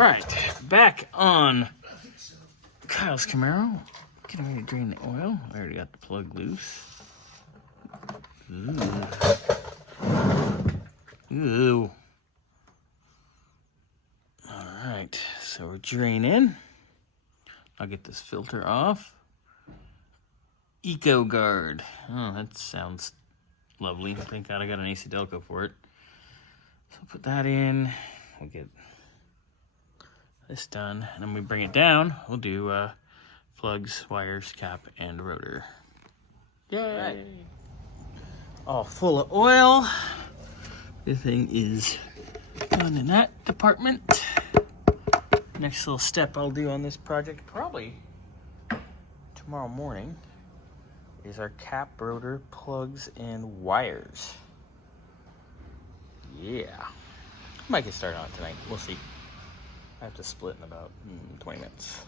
right, back on Kyle's Camaro. Getting ready to drain the oil. I already got the plug loose. Ooh. All right, so we're draining. I'll get this filter off. Eco Guard. Oh, that sounds lovely. Thank God I got an AC Delco for it. So put that in. We'll get this done, and then we bring it down. We'll do plugs, wires, cap, and rotor. Yay! Right. All full of oil. This thing is done in that department. Next little step I'll do on this project, probably tomorrow morning, is our cap, rotor, plugs, and wires. Yeah. I might get started on it tonight. We'll see. I have to split in about 20 minutes.